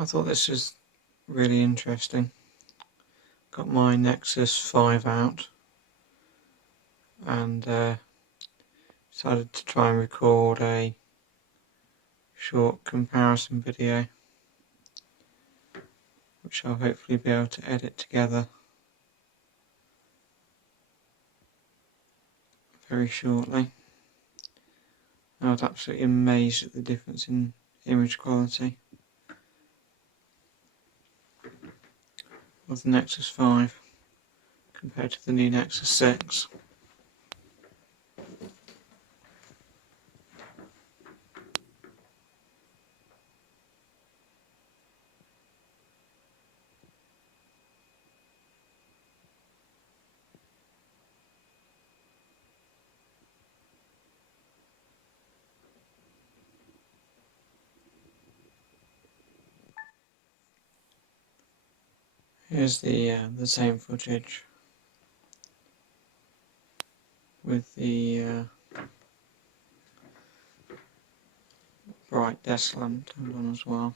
I thought this was really interesting. Got my Nexus 5 out and decided to try and record a short comparison video, which I'll hopefully be able to edit together very shortly. I was absolutely amazed at the difference in image quality of the Nexus 5 compared to the new Nexus 6. Here's the same footage with the bright desk lamp turned on as well.